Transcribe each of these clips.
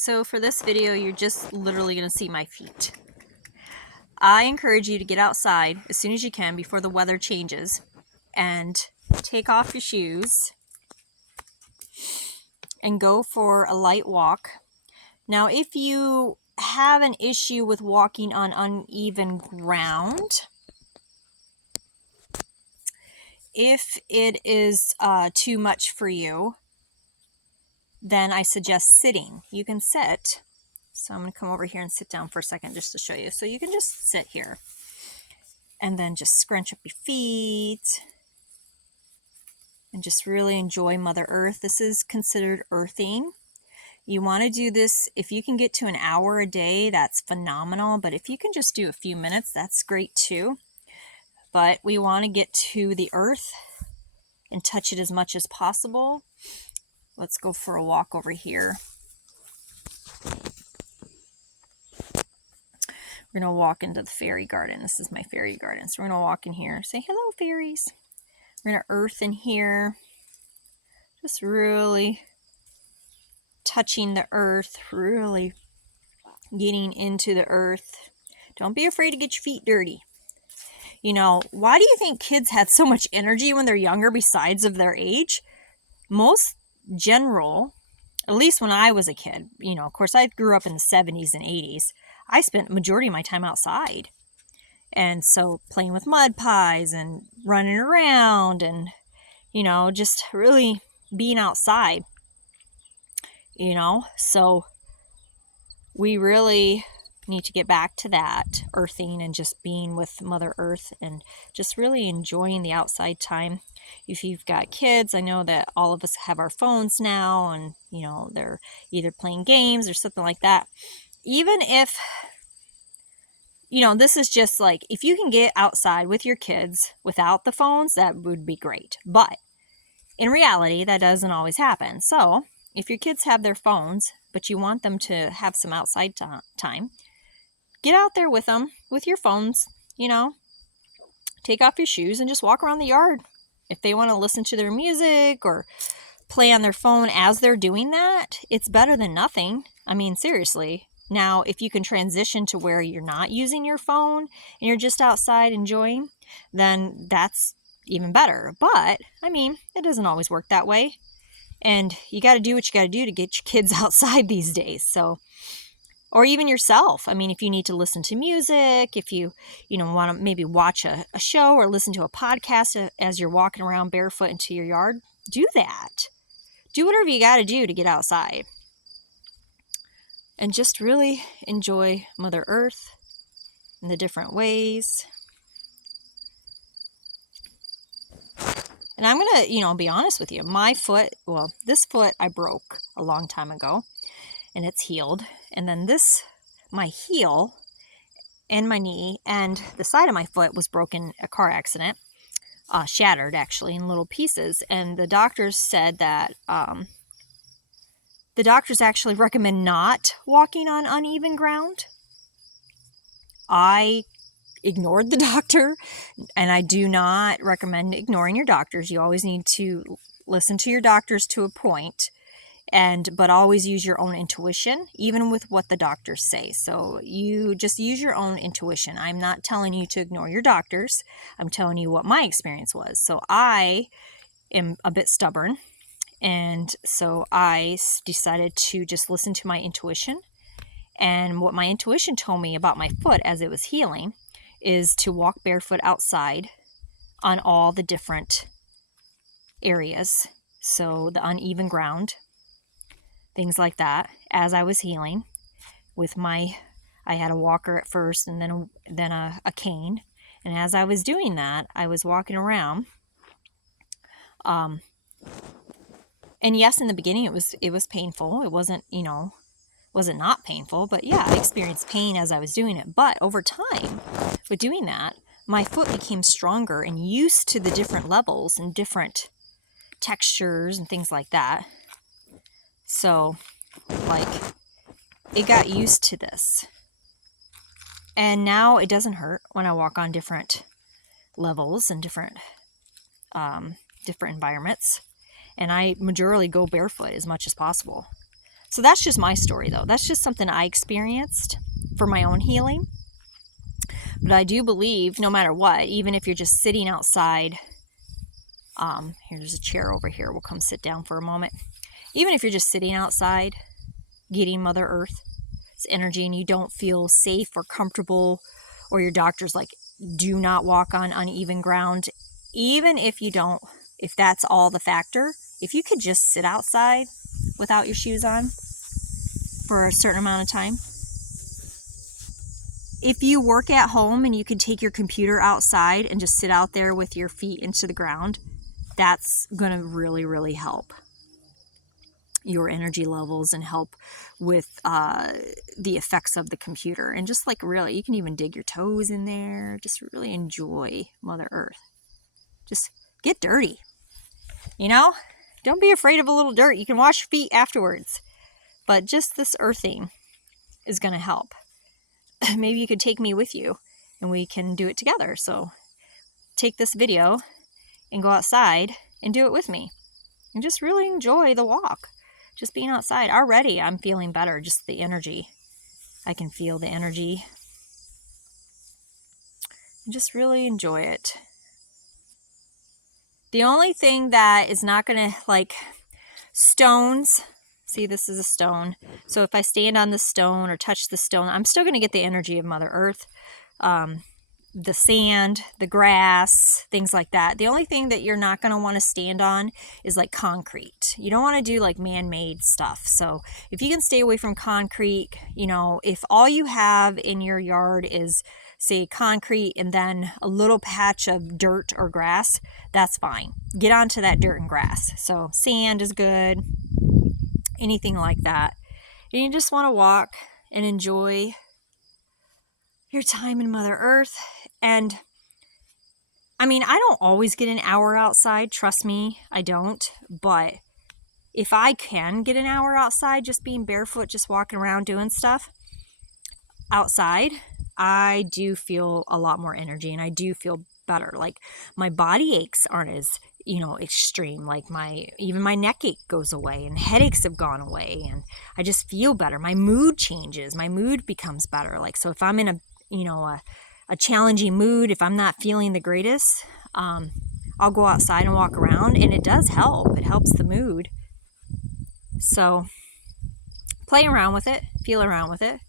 So for this video, you're just literally going to see my feet. I encourage you to get outside as soon as you can before the weather changes and take off your shoes and go for a light walk. Now, if you have an issue with walking on uneven ground, if it is too much for you, then I suggest sitting. You can sit. So I'm going to come over here and sit down for a second just to show you. So you can just sit here and then just scrunch up your feet and just really enjoy Mother Earth. This is considered earthing. You want to do this, if you can get to an hour a day, that's phenomenal. But if you can just do a few minutes, that's great too. But we want to get to the earth and touch it as much as possible. Let's go for a walk over here. We're going to walk into the fairy garden. This is my fairy garden. So we're going to walk in here. Say hello, fairies. We're going to earth in here. Just really touching the earth. Really getting into the earth. Don't be afraid to get your feet dirty. You know, why do you think kids had so much energy when they're younger besides of their age? Most general, at least when I was a kid, you know, of course I grew up in the 70s and 80s. I spent the majority of my time outside. And so playing with mud pies and running around and, you know, just really being outside, you know. So we really need to get back to that earthing and just being with Mother Earth and just really enjoying the outside time. If you've got kids, I know that all of us have our phones now and, you know, they're either playing games or something like that. Even if, you know, this is just like, if you can get outside with your kids without the phones, that would be great. But in reality, that doesn't always happen. So if your kids have their phones, but you want them to have some outside time, get out there with them, with your phones, you know, take off your shoes and just walk around the yard. If they want to listen to their music or play on their phone as they're doing that, it's better than nothing. I mean, seriously. Now, if you can transition to where you're not using your phone and you're just outside enjoying, then that's even better. But, I mean, it doesn't always work that way. And you got to do what you got to do to get your kids outside these days. So, or even yourself. I mean, if you need to listen to music, if you want to maybe watch a show or listen to a podcast as you're walking around barefoot into your yard, do that. Do whatever you got to do to get outside. And just really enjoy Mother Earth in the different ways. And I'm going to, be honest with you. My foot, this foot I broke a long time ago. And it's healed. And then my heel and my knee and the side of my foot was broken in a car accident. Shattered, actually, in little pieces. And the doctors said that the doctors actually recommend not walking on uneven ground. I ignored the doctor, and I do not recommend ignoring your doctors. You always need to listen to your doctors to a point, but always use your own intuition, even with what the doctors say. So you just use your own intuition. I'm not telling you to ignore your doctors. I'm telling you what my experience was. So I am a bit stubborn. And so I decided to just listen to my intuition. And what my intuition told me about my foot as it was healing is to walk barefoot outside on all the different areas. So the uneven ground, things like that, as I was healing I had a walker at first and then a cane. And as I was doing that, I was walking around. And yes, in the beginning it was painful. It wasn't not painful, but yeah, I experienced pain as I was doing it. But over time, with doing that, my foot became stronger and used to the different levels and different textures and things like that. So, it got used to this. And now it doesn't hurt when I walk on different levels and different environments. And I majorly go barefoot as much as possible. So that's just my story, though. That's just something I experienced for my own healing. But I do believe no matter what, even if you're just sitting outside, here's a chair over here. We'll come sit down for a moment. Even if you're just sitting outside, getting Mother Earth's energy, and you don't feel safe or comfortable, or your doctor's like, do not walk on uneven ground, even if you don't, if that's all the factor, if you could just sit outside without your shoes on for a certain amount of time. If you work at home and you can take your computer outside and just sit out there with your feet into the ground, that's going to really, really help your energy levels and help with the effects of the computer. And just like really, you can even dig your toes in there. Just really enjoy Mother Earth. Just get dirty. You know, don't be afraid of a little dirt. You can wash your feet afterwards. But just this earthing is going to help. Maybe you could take me with you and we can do it together. So take this video and go outside and do it with me. And just really enjoy the walk. Just being outside. Already I'm feeling better. Just the energy. I can feel the energy. And just really enjoy it. The only thing that is not going to, like, stones. See, this is a stone. So if I stand on the stone or touch the stone, I'm still going to get the energy of Mother Earth. The sand, the grass, things like that. The only thing that you're not going to want to stand on is like concrete. You don't want to do like man-made stuff. So if you can stay away from concrete, you know, if all you have in your yard is, say, concrete and then a little patch of dirt or grass, that's fine. Get onto that dirt and grass. So sand is good. Anything like that. And you just want to walk and enjoy your time in Mother Earth. And I mean, I don't always get an hour outside. Trust me, I don't. But if I can get an hour outside, just being barefoot, just walking around doing stuff outside, I do feel a lot more energy and I do feel better. Like my body aches aren't as, you know, extreme. Like even my neck ache goes away and headaches have gone away and I just feel better. My mood changes. My mood becomes better. Like, so if I'm in a challenging mood, if I'm not feeling the greatest, I'll go outside and walk around and it does help. It helps the mood. So play around with it, feel around with it.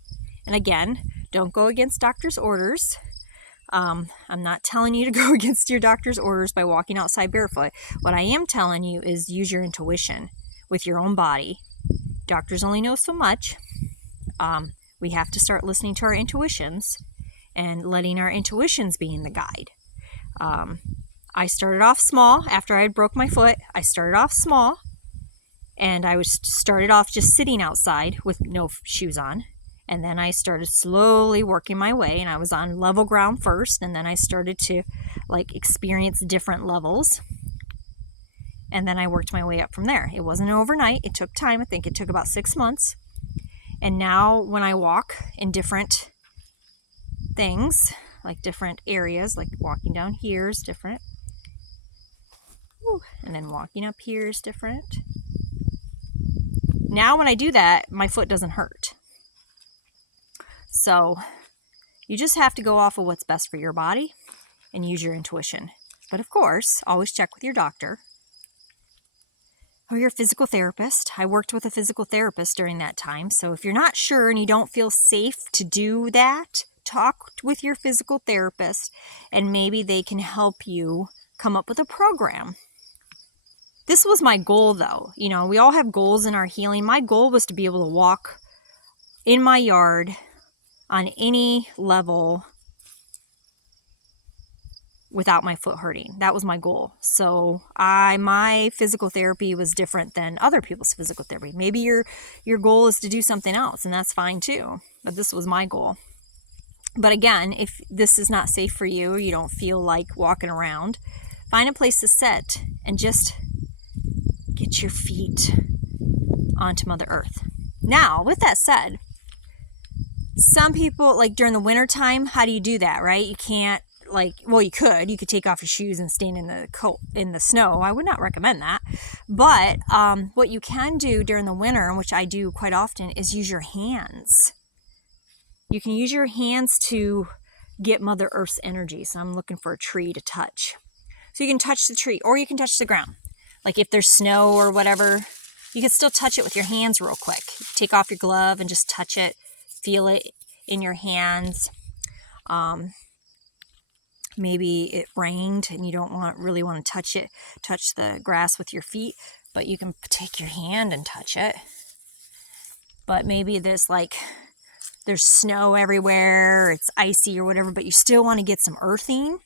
And again, don't go against doctor's orders. I'm not telling you to go against your doctor's orders by walking outside barefoot. What I am telling you is use your intuition with your own body. Doctors only know so much. We have to start listening to our intuitions and letting our intuitions be in the guide. I started off small. After I had broke my foot, I started off small. And I started off just sitting outside with no shoes on. And then I started slowly working my way, and I was on level ground first, and then I started to like experience different levels. And then I worked my way up from there. It wasn't overnight. It took time. I think it took about 6 months. And now when I walk in different things, like different areas, like walking down here is different. Ooh, and then walking up here is different. Now when I do that, my foot doesn't hurt. So you just have to go off of what's best for your body and use your intuition. But of course, always check with your doctor or your physical therapist. I worked with a physical therapist during that time. So if you're not sure and you don't feel safe to do that, talk with your physical therapist and maybe they can help you come up with a program. This was my goal though. You know, we all have goals in our healing. My goal was to be able to walk in my yard on any level without my foot hurting. That was my goal. So my physical therapy was different than other people's physical therapy. Maybe your goal is to do something else, and that's fine too. But this was my goal. But again, if this is not safe for you, you don't feel like walking around, find a place to sit and just get your feet onto Mother Earth. Now, with that said, some people, like during the winter time, how do you do that, right? You can't like, well, you could take off your shoes and stand in the snow. I would not recommend that. But what you can do during the winter, which I do quite often, is use your hands. You can use your hands to get Mother Earth's energy. So I'm looking for a tree to touch. So you can touch the tree, or you can touch the ground. Like if there's snow or whatever, you can still touch it with your hands real quick. Take off your glove and just touch it. Feel it in your hands. Maybe it rained and you don't really want to touch the grass with your feet, but you can take your hand and touch it. But maybe there's snow everywhere, it's icy or whatever, but you still want to get some earthing.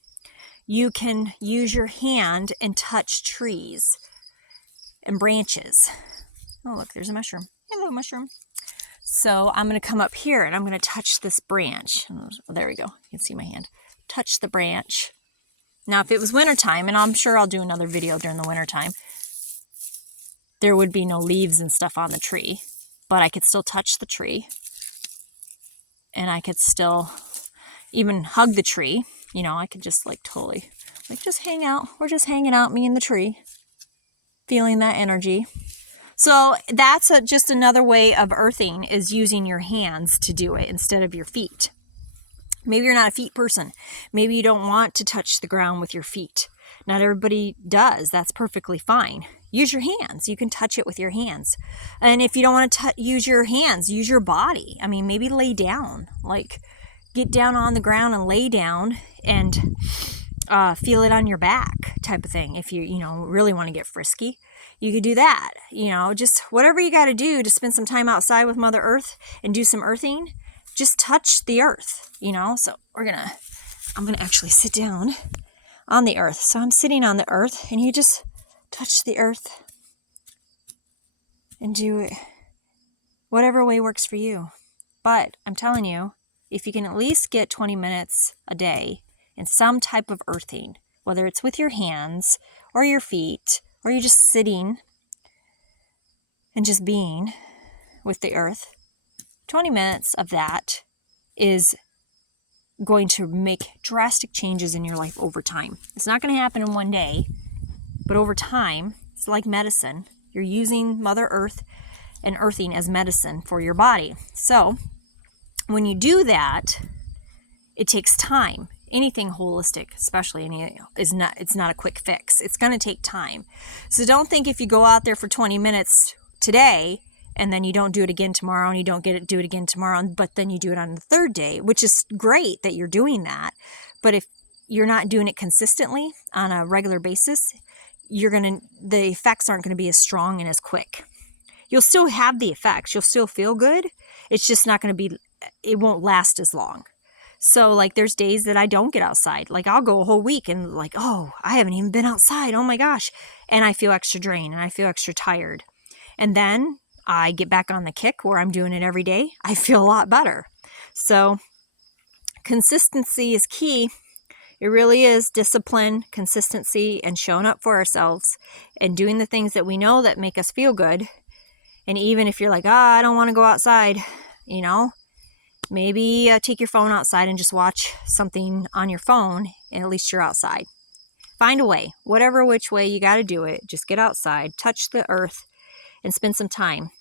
You can use your hand and touch trees and branches. Oh, look, there's a mushroom. Hello, mushroom. So I'm going to come up here and I'm going to touch this branch. Oh, there we go. You can see my hand. Touch the branch. Now, if it was wintertime, and I'm sure I'll do another video during the wintertime, there would be no leaves and stuff on the tree, but I could still touch the tree. And I could still even hug the tree. You know, I could just totally, just hang out. We're just hanging out, me and the tree, feeling that energy. So that's just another way of earthing, is using your hands to do it instead of your feet. Maybe you're not a feet person. Maybe you don't want to touch the ground with your feet. Not everybody does. That's perfectly fine. Use your hands. You can touch it with your hands. And if you don't want to use your hands, use your body. I mean, maybe lay down. Get down on the ground and lay down and feel it on your back type of thing. If you really want to get frisky, you could do that. Just whatever you got to do to spend some time outside with Mother Earth and do some earthing. Just touch the earth, So I'm going to actually sit down on the earth. So I'm sitting on the earth, and you just touch the earth and do it whatever way works for you. But I'm telling you, if you can at least get 20 minutes a day in some type of earthing, whether it's with your hands or your feet, or you're just sitting and just being with the earth, 20 minutes of that is going to make drastic changes in your life over time. It's not going to happen in one day, but over time, it's like medicine. You're using Mother Earth and earthing as medicine for your body. So when you do that, it takes time. Anything holistic, especially, it's not a quick fix. It's going to take time. So don't think if you go out there for 20 minutes today, and then you don't do it again tomorrow, and you don't do it again tomorrow, but then you do it on the third day, which is great that you're doing that. But if you're not doing it consistently on a regular basis, the effects aren't going to be as strong and as quick. You'll still have the effects. You'll still feel good. It's just not going to be, it won't last as long. So there's days that I don't get outside. I'll go a whole week and oh, I haven't even been outside. Oh my gosh. And I feel extra drained and I feel extra tired. And then I get back on the kick where I'm doing it every day. I feel a lot better. So consistency is key. It really is. Discipline, consistency, and showing up for ourselves and doing the things that we know that make us feel good. And even if you're like, I don't want to go outside, maybe take your phone outside and just watch something on your phone, and at least you're outside. Find a way, which way you got to do it. Just get outside, touch the earth, and spend some time.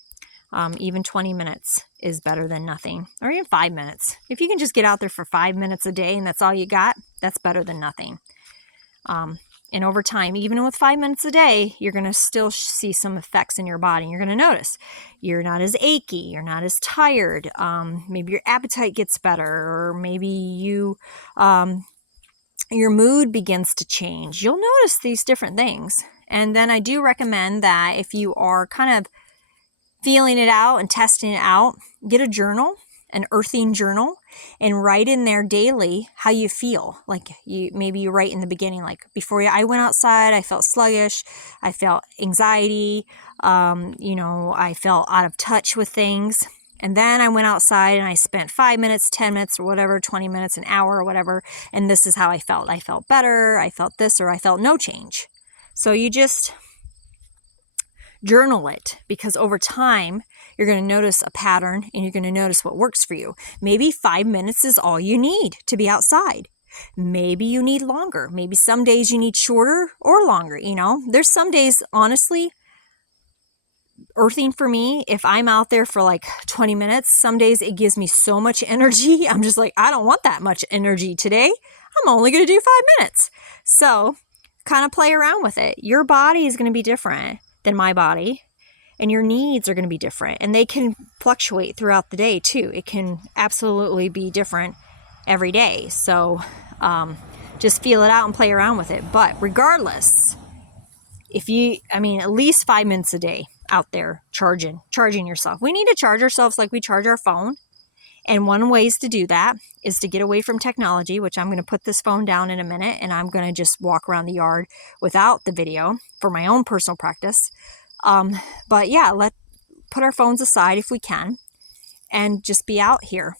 Even 20 minutes is better than nothing, or even 5 minutes. If you can just get out there for 5 minutes a day and that's all you got, that's better than nothing. And over time, even with 5 minutes a day, you're going to still see some effects in your body. You're going to notice you're not as achy, you're not as tired. Maybe your appetite gets better, or maybe your mood begins to change. You'll notice these different things. And then I do recommend that if you are kind of feeling it out and testing it out, get a journal, an earthing journal, and write in there daily how you feel. Maybe you write in the beginning, before I went outside, I felt sluggish, I felt anxiety, I felt out of touch with things. And then I went outside and I spent 5 minutes, 10 minutes, or whatever, 20 minutes, an hour, or whatever. And this is how I felt. I felt better, I felt this, or I felt no change. So you just journal it, because over time, you're going to notice a pattern and you're going to notice what works for you. Maybe 5 minutes is all you need to be outside. Maybe you need longer. Maybe some days you need shorter or longer, There's some days, honestly, earthing for me, if I'm out there for like 20 minutes, some days it gives me so much energy. I'm just like, I don't want that much energy today. I'm only going to do 5 minutes. So kind of play around with it. Your body is going to be different than my body, and your needs are going to be different, and they can fluctuate throughout the day too. It can absolutely be different every day. So just feel it out and play around with it. But regardless, at least 5 minutes a day out there charging yourself. We need to charge ourselves like we charge our phone. And one ways to do that is to get away from technology, which I'm going to put this phone down in a minute, and I'm going to just walk around the yard without the video for my own personal practice. But yeah, put our phones aside if we can and just be out here.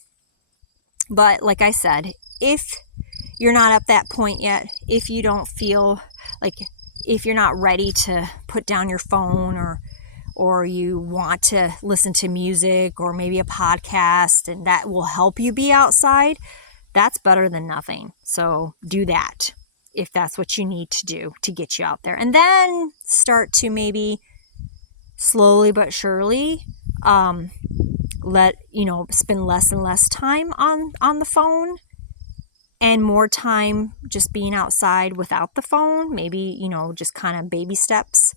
But like I said, if you're not at that point yet, if you don't feel like, if you're not ready to put down your phone, or you want to listen to music or maybe a podcast, and that will help you be outside, that's better than nothing. So do that if that's what you need to do to get you out there. And then start to maybe slowly but surely spend less and less time on the phone and more time just being outside without the phone. Maybe, just kind of baby steps.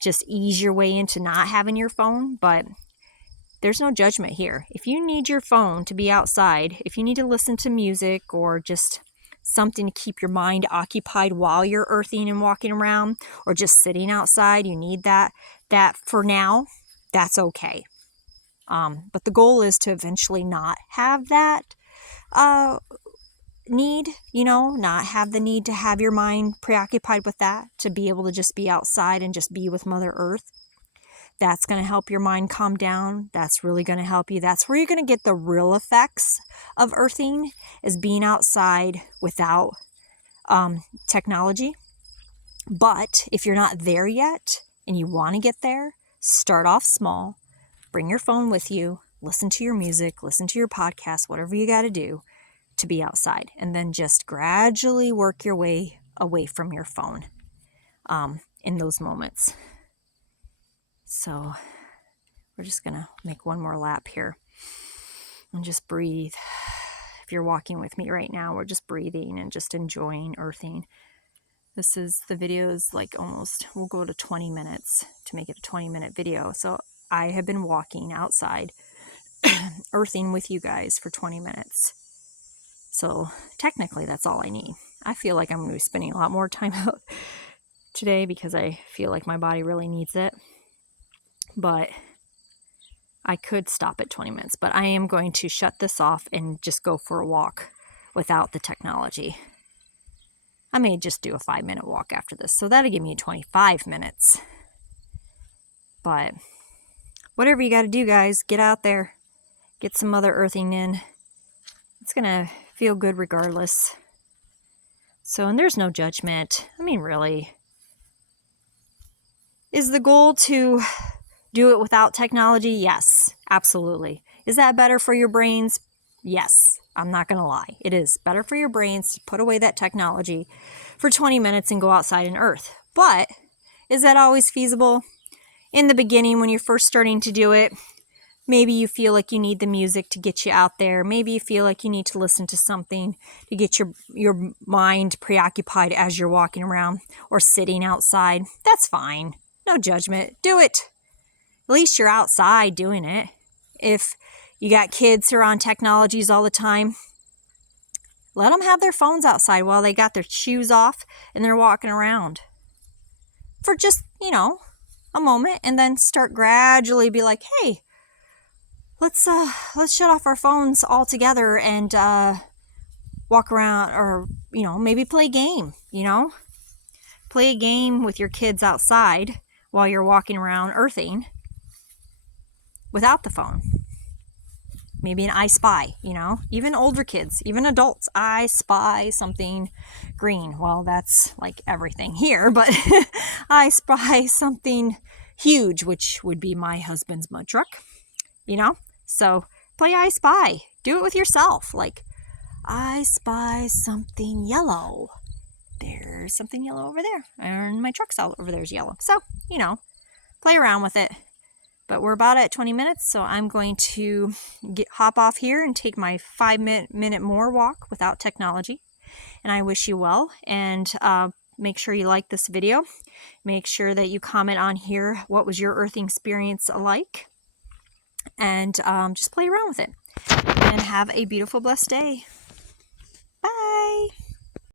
Just ease your way into not having your phone, but there's no judgment here. If you need your phone to be outside, if you need to listen to music or just something to keep your mind occupied while you're earthing and walking around, or just sitting outside, you need that for now, that's okay. But the goal is to eventually not have that need, not have the need to have your mind preoccupied with that, to be able to just be outside and just be with Mother Earth. That's going to help your mind calm down. That's really going to help you. That's where you're going to get the real effects of earthing, is being outside without technology. But if you're not there yet and you want to get there, start off small. Bring your phone with you. Listen to your music. Listen to your podcast, whatever you got to do to be outside, and then just gradually work your way away from your phone in those moments. So we're just gonna make one more lap here and just breathe. If you're walking with me right now, we're just breathing and just enjoying earthing. The video is like we'll go to 20 minutes to make it a 20-minute video. So I have been walking outside earthing with you guys for 20 minutes. So technically that's all I need. I feel like I'm going to be spending a lot more time out today because I feel like my body really needs it. But I could stop at 20 minutes, but I am going to shut this off and just go for a walk without the technology. I may just do a 5-minute walk after this, so that'll give me 25 minutes. But whatever you got to do, guys, get out there, get some Mother Earthing in. It's going to feel good regardless. So, and there's no judgment. Really. Is the goal to do it without technology? Yes, absolutely. Is that better for your brains? Yes, I'm not going to lie. It is better for your brains to put away that technology for 20 minutes and go outside and earth. But is that always feasible? In the beginning, when you're first starting to do it, maybe you feel like you need the music to get you out there. Maybe you feel like you need to listen to something to get your mind preoccupied as you're walking around or sitting outside. That's fine. No judgment. Do it. At least you're outside doing it. If you got kids who are on technologies all the time, let them have their phones outside while they got their shoes off and they're walking around for just, a moment, and then start gradually be like, hey, let's shut off our phones altogether and walk around, or maybe play a game. Play a game with your kids outside while you're walking around earthing without the phone. Maybe an I spy, even older kids, even adults. I spy something green. Well, that's like everything here, but I spy something huge, which would be my husband's mud truck, So play I spy. Do it with yourself. Like, I spy something yellow. There's something yellow over there. And my truck's all over there is yellow. So, play around with it. But we're about at 20 minutes, so I'm going to hop off here and take my 5-minute more walk without technology. And I wish you well, and make sure you like this video. Make sure that you comment on here what was your earthing experience like, and just play around with it. And have a beautiful, blessed day.